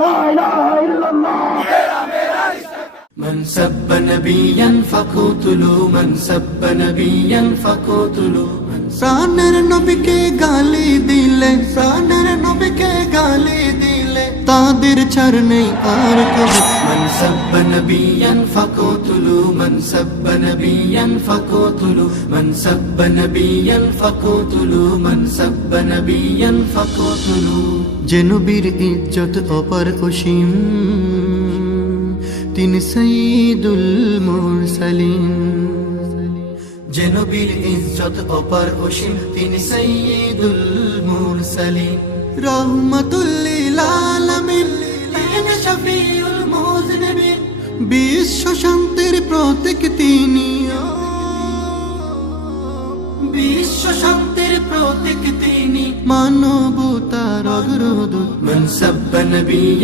লা ইলাহা ইল্লাল্লাহ। من سب نبيا فقتلوا من سب نبيا فقتلوا প্রাণের নবীকে গালি দিলে প্রাণের নবীকে গালি দিলে তাদের ছাড় নেই আর কবু من سب نبيا فقتلوا من سب نبيا فقتلوا من سب نبيا فقتلوا من سب نبيا فقتلوا যে নবীর ইজ্জত অপার অসীম তিনি সাইয়্যিদুল মুরসালিন যে নবীর ইজ্জত অপার অসীম তিনি সাইয়্যিদুল মুরসালিন রাহমাতুল লিল আলামিন তিনি শফিউল মুযনিবিন বিশ্ব শান্তির প্রতীক তিনি বিশ্ব শান্তির প্রতীক তিনি মানবতার অগ্রদূত মান সাব্বা নবী